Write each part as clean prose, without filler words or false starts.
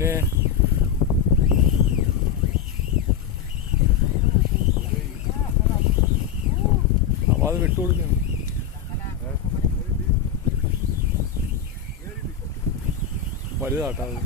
Ne. അപ്പൊ അത് വിട്ടുകൊടുക്കണം. വലുതാട്ടോ അത്.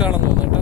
കാണാൻ തോന്നുന്നു കേട്ടോ.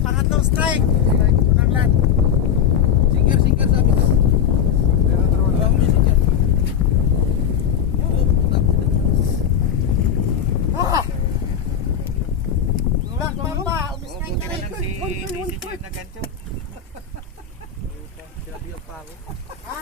Pangatlong strike. Unang land. Singkir sabi ko. Bawa mo yung singkir. Tulak pampa, umistrike na rin. Na gancho. Sinabi pa ako. Ha?